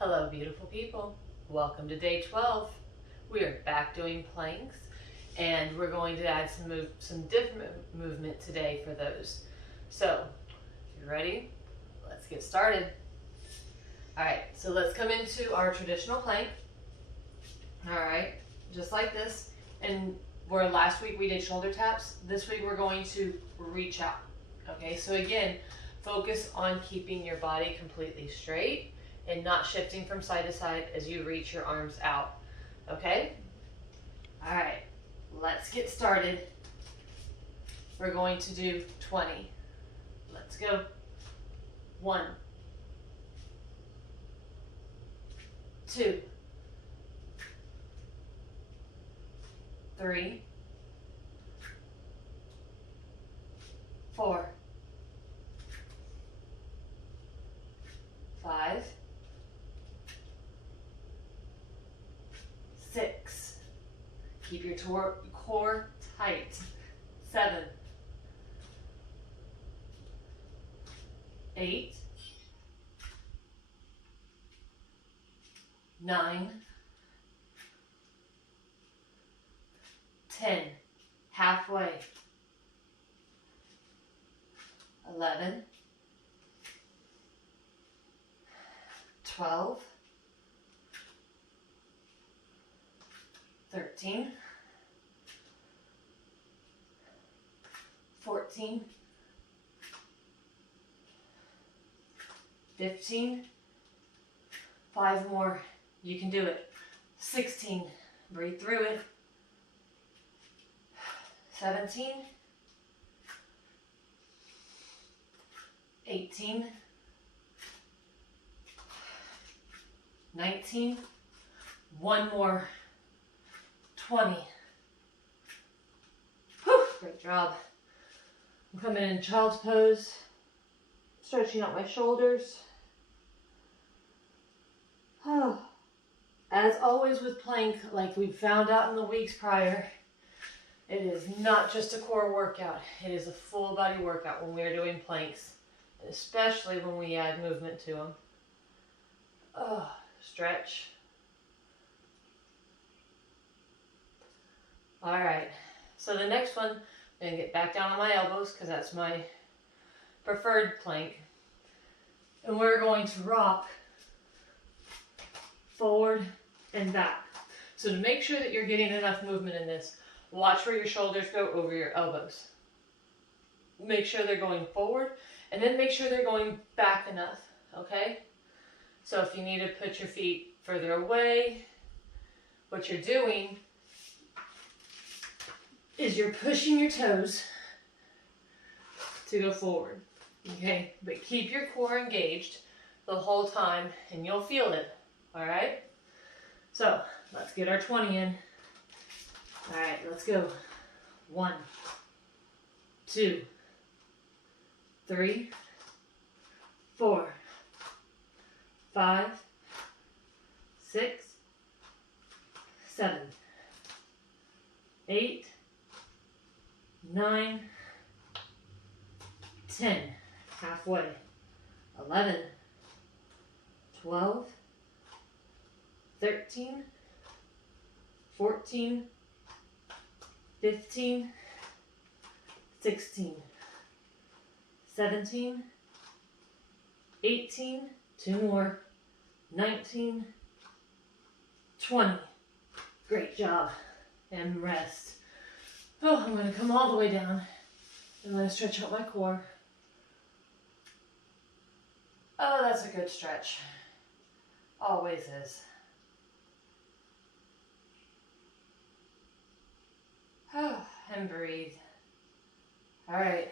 Hello, beautiful people. Welcome to day 12. We are back doing planks, and we're going to add some different movement today for those. So, you ready? Let's get started. All right, so let's come into our traditional plank. All right, just like this. And where last week we did shoulder taps, this week we're going to reach out. Okay, so again, focus on keeping your body completely straight and not shifting from side to side as you reach your arms out. Okay? All right, let's get started. We're going to do 20. Let's go. 1, 2, 3, 4, 5, 6. Keep your core tight. 7, 8, 9, 10. Halfway. 11, 12, 13, 14, 15, 5 more. You can do it. 16, breathe through it. 17, 18, 19, 1 more. 20. Whew, great job. I'm coming in child's pose, stretching out my shoulders. As always with plank, like we found out in the weeks prior, it is not just a core workout. It is a full body workout when we're doing planks, especially when we add movement to them. Stretch. All right, so the next one, I'm going to get back down on my elbows because that's my preferred plank. And we're going to rock forward and back. So to make sure that you're getting enough movement in this, watch where your shoulders go over your elbows. Make sure they're going forward, and then make sure they're going back enough, okay? So if you need to put your feet further away, what you're doing is you're pushing your toes to go forward, okay? But keep your core engaged the whole time and you'll feel it, all right? So let's get our 20 in. All right, let's go. 1, 2, 3, 4, 5, 6, 7, 8, 9, 10, halfway. 11, 12, 13, 14, 15, 16, 17, 18, 2 more, 19, 20. Great job. And rest. Oh, I'm going to come all the way down. I'm going to stretch out my core. Oh, that's a good stretch. Always is. Oh, and breathe. All right.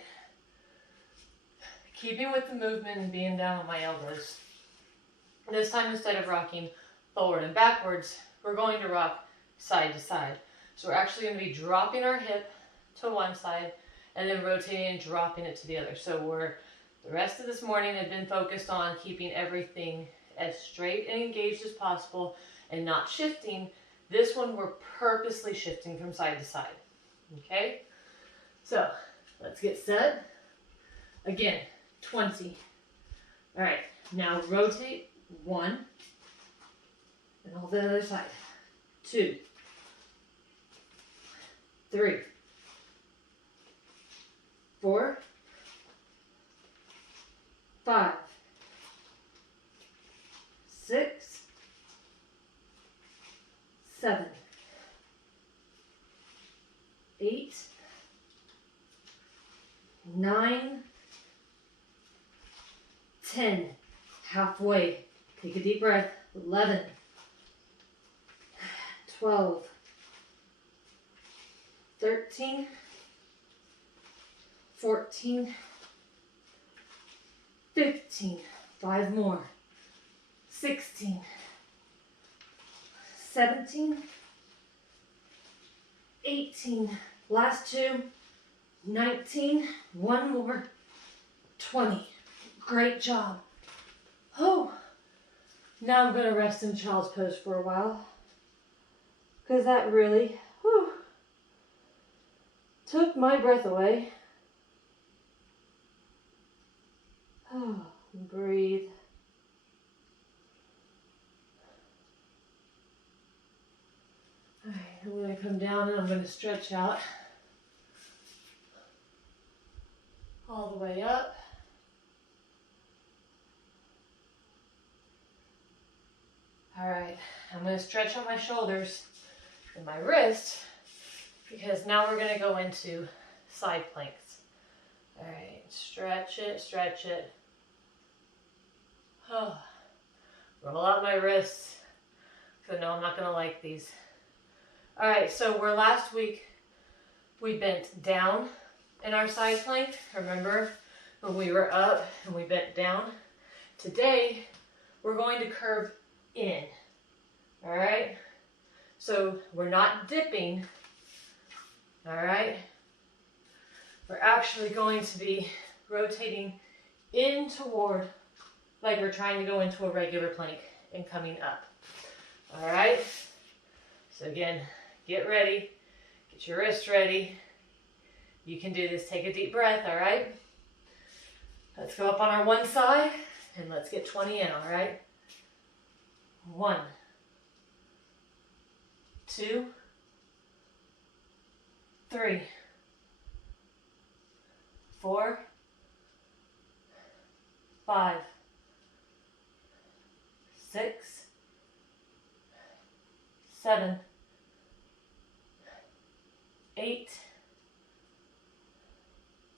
Keeping with the movement and being down on my elbows. This time, instead of rocking forward and backwards, we're going to rock side to side. So we're actually going to be dropping our hip to one side and then rotating and dropping it to the other. So the rest of this morning had been focused on keeping everything as straight and engaged as possible and not shifting. This one we're purposely shifting from side to side. Okay? So let's get set. Again, 20. All right, now rotate 1, And hold the other side. 2, 3, 4, 5, 6, 7, 8, 9, 10. Halfway. Take a deep breath. 11, 12, 13, 14, 15. 5 more. 16, 17, 18. Last 2. 19. 1 more. 20. Great job. Oh, now I'm going to rest in child's pose for a while, because that really took my breath away. Oh, breathe. All right, I'm going to come down and I'm going to stretch out all the way up. All right, I'm going to stretch on my shoulders and my wrist, because now we're going to go into side planks. All right, stretch it, stretch it. Oh, roll out my wrists, because I know I'm not going to like these. All right, so where last week we bent down in our side plank, remember when we were up and we bent down? Today, we're going to curve in, all right? So we're not dipping, all right? We're actually going to be rotating in toward, like we're trying to go into a regular plank and coming up, all right? So again, get ready, get your wrists ready. You can do this, take a deep breath, all right? Let's go up on our one side and let's get 20 in, all right? 1, 2, 3, 4, 5, 6, 7, 8,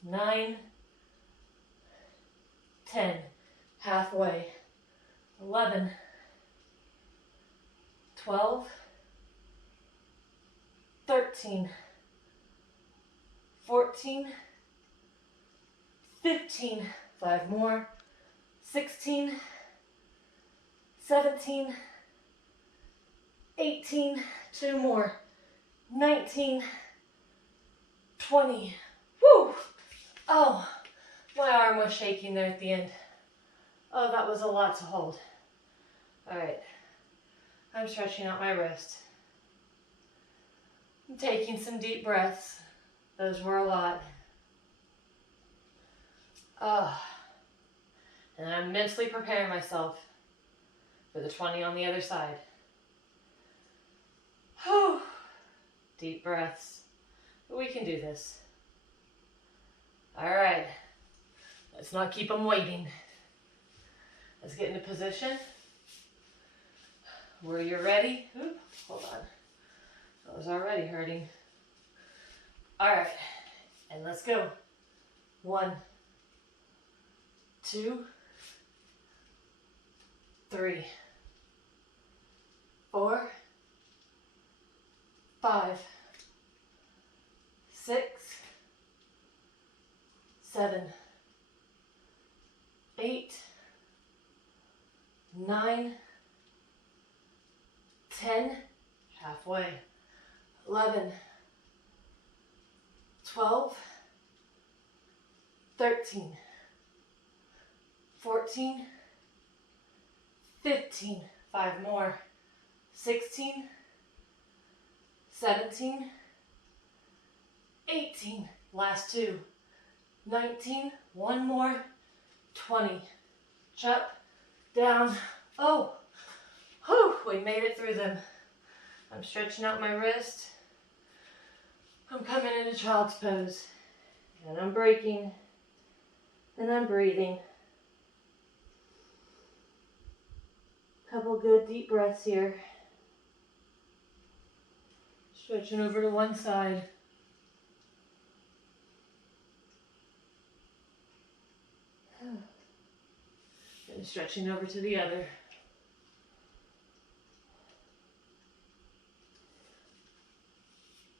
9, 10. Halfway. 11, 12, 13, 14, 15, 5 more, 16, 17, 18, 2 more, 19, 20. Woo! Oh, my arm was shaking there at the end. Oh, that was a lot to hold. All right, I'm stretching out my wrist. I'm taking some deep breaths. Those were a lot. And I'm mentally preparing myself for the 20 on the other side. Whew. Deep breaths. But we can do this. All right. Let's not keep them waiting. Let's get into position where you're ready. Oop, hold on. I was already hurting. All right. And let's go. 1, 2, 3, 4, 5, 6, 7, 8, 9, 10, halfway, 11, 12, 13, 14, 15, 5 more, 16, 17, 18, last 2, 19, 1 more, 20, up, down, oh, whew, we made it through them. I'm stretching out my wrist. I'm coming into child's pose. And I'm breaking. And I'm breathing. Couple good deep breaths here. Stretching over to one side. And stretching over to the other.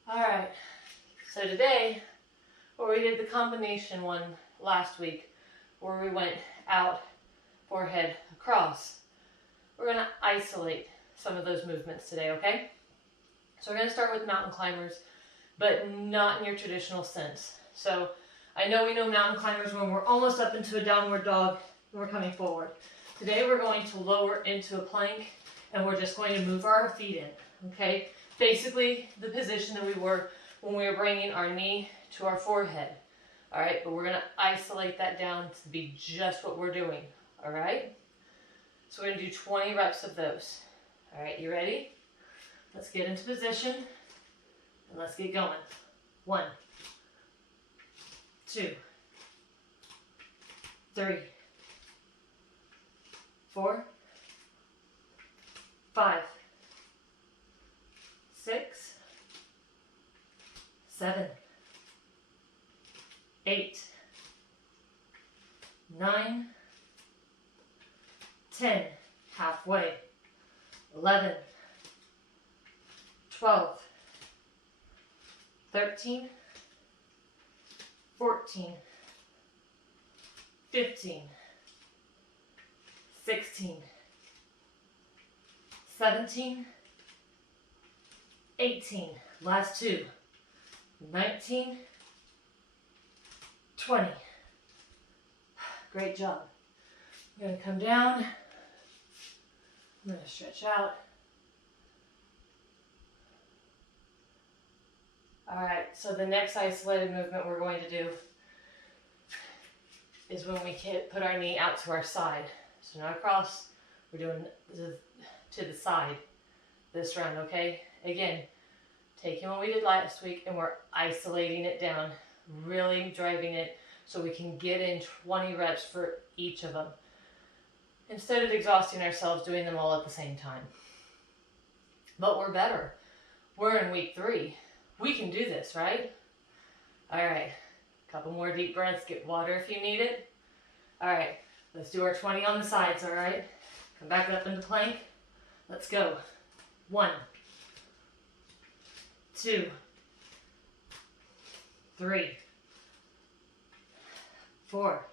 Alright, so today, where we did the combination one last week, where we went out, forehead, across, we're going to isolate some of those movements today, okay? So we're going to start with mountain climbers, but not in your traditional sense. So I know we know mountain climbers when we're almost up into a downward dog and we're coming forward. Today we're going to lower into a plank and we're just going to move our feet in, okay? Basically the position that we were when we were bringing our knee to our forehead. All right, but we're going to isolate that down to be just what we're doing, all right? So we're going to do 20 reps of those. All right, you ready? Let's get into position and let's get going. 1, 2, 3, 4, 5, 6, 7, 8, 9, 10, halfway, 11, 12, 13, 14, 15, 16, 17, 18, last 2, 19, 20. Great job. I'm going to come down. I'm going to stretch out. All right, so the next isolated movement we're going to do is when we put our knee out to our side. So not across, we're doing to the side this round, okay? Again, taking what we did last week and we're isolating it down, really driving it so we can get in 20 reps for each of them instead of exhausting ourselves doing them all at the same time. But we're better. We're in week 3. We can do this, right? All right, a couple more deep breaths. Get water if you need it. All right, let's do our 20 on the sides, all right? Come back up into plank. Let's go. 1, 2, 3, 4,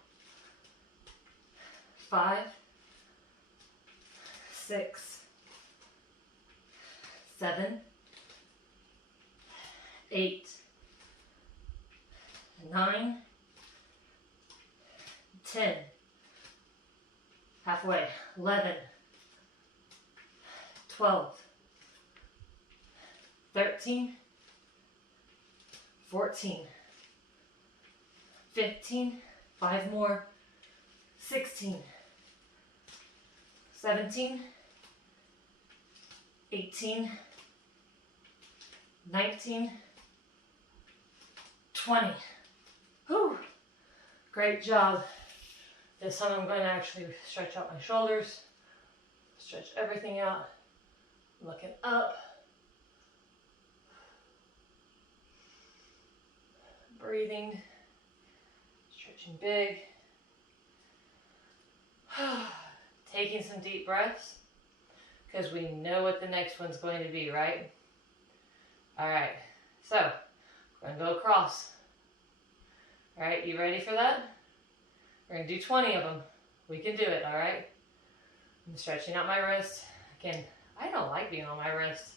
5, 6, 7, 8, 9, 10, halfway, 11, 12, 13, 14, 15, 5 more, 16, 17, 18, 19, 20. Whew. Great job. This time I'm going to actually stretch out my shoulders, stretch everything out, looking up, breathing, stretching big, taking some deep breaths because we know what the next one's going to be, right? All right, so we're going to go across. All right, you ready for that? We're going to do 20 of them. We can do it, all right? I'm stretching out my wrist. Again, I don't like being on my wrist,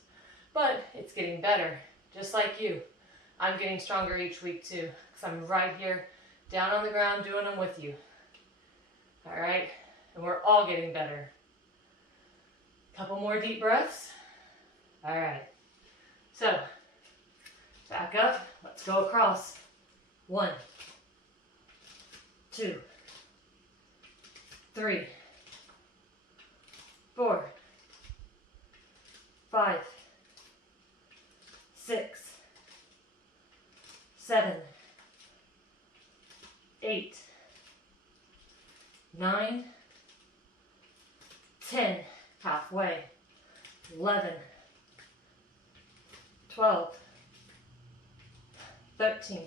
but it's getting better, just like you. I'm getting stronger each week too, because I'm right here, down on the ground, doing them with you. All right, and we're all getting better. Couple more deep breaths. All right, so back up, let's go across. 1, 2, 3, 4, halfway. 11, 12, 13,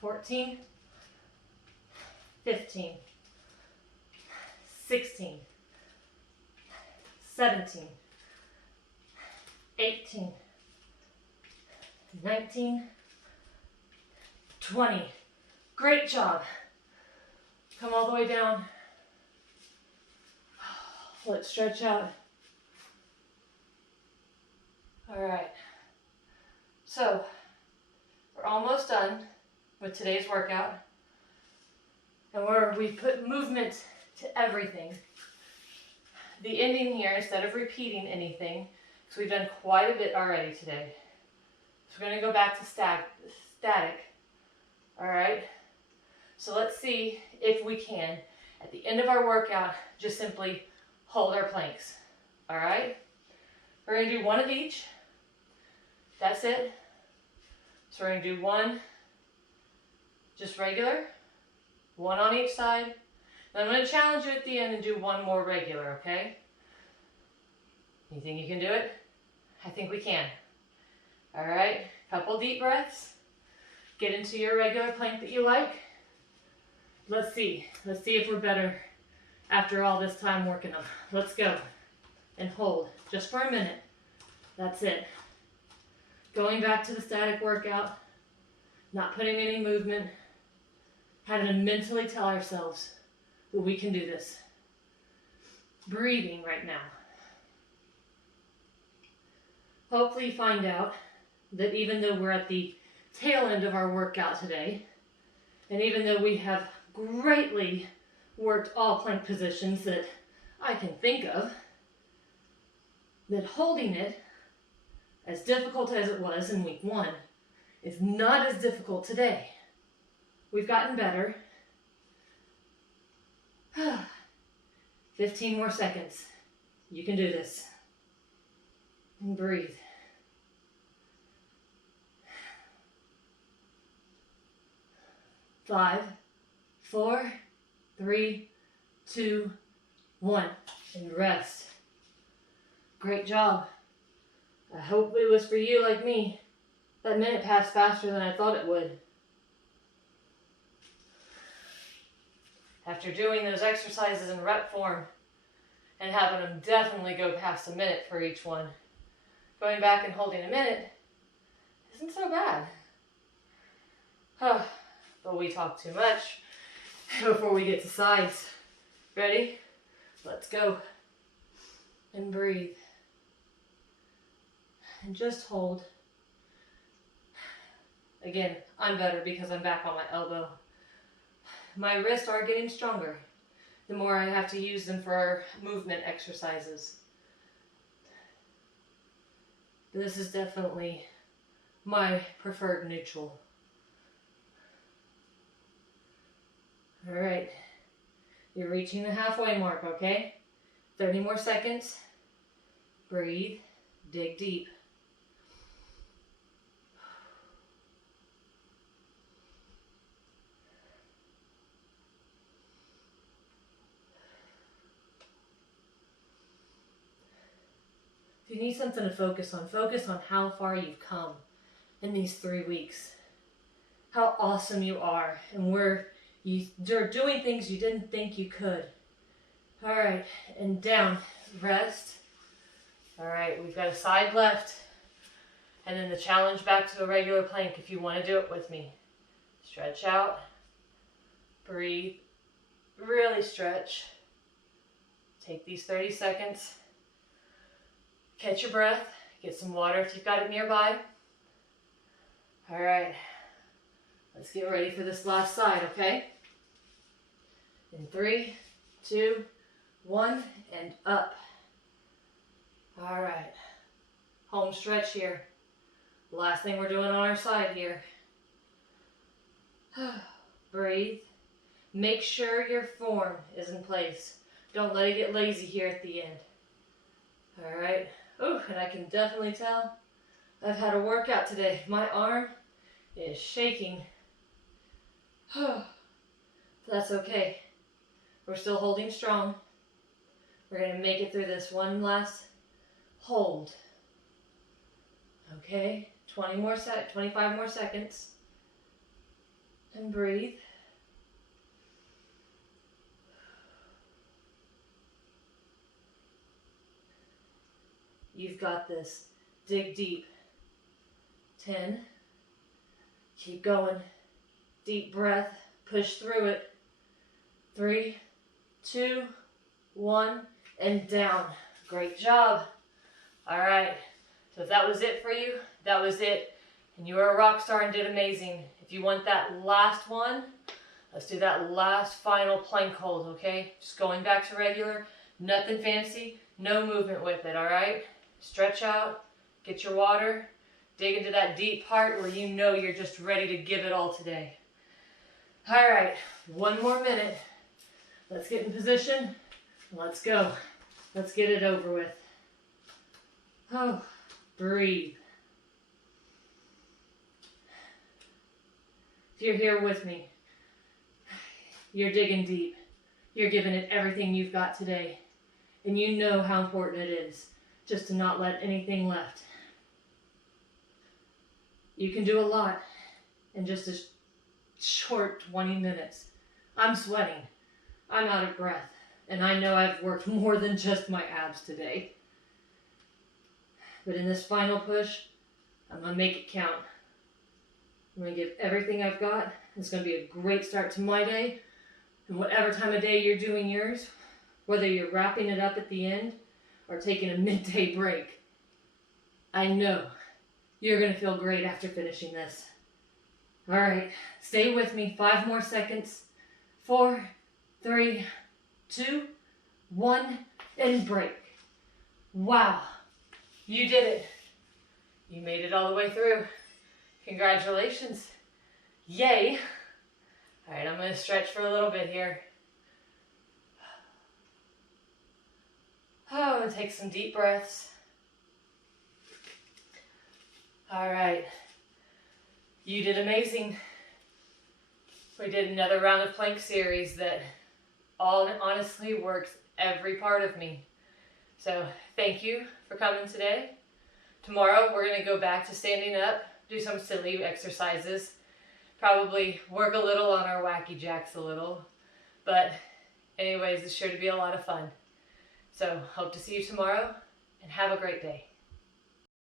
14, 15, 16, 17, 18, 19, 20. Great job. Come all the way down. Let's stretch out. All right. So, we're almost done with today's workout. And we put movement to everything. The ending here, instead of repeating anything, because we've done quite a bit already today. So we're going to go back to static. All right. So let's see if we can, at the end of our workout, just simply hold our planks. All right. We're going to do one of each. That's it. So we're going to do one just regular, one on each side. And I'm going to challenge you at the end and do one more regular, okay? You think you can do it? I think we can. All right, couple deep breaths. Get into your regular plank that you like. Let's see if we're better after all this time working them. Let's go. And hold just for a minute. That's it. Going back to the static workout, not putting any movement, having to mentally tell ourselves that we can do this. Breathing right now. Hopefully you find out that even though we're at the tail end of our workout today, and even though we have greatly worked all plank positions that I can think of, that holding it, as difficult as it was in week 1, is not as difficult today. We've gotten better. 15 more seconds. You can do this. And breathe. 5, 4, 3, 2, 1. And rest. Great job. I hope it was for you like me. That minute passed faster than I thought it would. After doing those exercises in rep form and having them definitely go past a minute for each one, going back and holding a minute isn't so bad. But we talk too much before we get to sides. Ready? Let's go. And breathe. And just hold. Again, I'm better because I'm back on my elbow. My wrists are getting stronger the more I have to use them for movement exercises. This is definitely my preferred neutral. All right, you're reaching the halfway mark, okay? 30 more seconds. Breathe, dig deep. If you need something to focus on how far you've come in these 3 weeks. How awesome you are and where you're doing things you didn't think you could. All right, and down, rest. All right, we've got a side left, and then the challenge back to a regular plank if you want to do it with me. Stretch out, breathe, really stretch. Take these 30 seconds. Catch your breath, get some water if you've got it nearby. All right, let's get ready for this last side, okay? In 3, 2, 1, and up. All right, home stretch here. Last thing we're doing on our side here. Breathe. Make sure your form is in place. Don't let it get lazy here at the end. All right. Oh, and I can definitely tell I've had a workout today. My arm is shaking. That's okay. We're still holding strong. We're going to make it through this one last hold. Okay, 25 more seconds. And breathe. You've got this. Dig deep. 10. Keep going. Deep breath. Push through it. 3, 2, 1, and down. Great job. All right. So if that was it for you, that was it. And you were a rock star and did amazing. If you want that last one, let's do that last final plank hold, okay? Just going back to regular, nothing fancy, no movement with it, all right? Stretch out, get your water, dig into that deep part where you know you're just ready to give it all today. All right, one more minute. Let's get in position. Let's go. Let's get it over with. Oh, breathe. If you're here with me, you're digging deep. You're giving it everything you've got today. And you know how important it is just to not let anything left. You can do a lot in just a short 20 minutes. I'm sweating. I'm out of breath. And I know I've worked more than just my abs today. But in this final push, I'm going to make it count. I'm going to give everything I've got. It's going to be a great start to my day. And whatever time of day you're doing yours, whether you're wrapping it up at the end or taking a midday break, I know you're going to feel great after finishing this. All right, stay with me. 5 more seconds. 4, 3, 2, 1, and break. Wow, you did it. You made it all the way through. Congratulations. Yay. All right, I'm going to stretch for a little bit here. Oh, and take some deep breaths. All right. You did amazing. We did another round of plank series that honestly works every part of me. So thank you for coming today. Tomorrow we're going to go back to standing up, do some silly exercises, probably work a little on our wacky jacks a little. But anyways, it's sure to be a lot of fun. So hope to see you tomorrow and have a great day.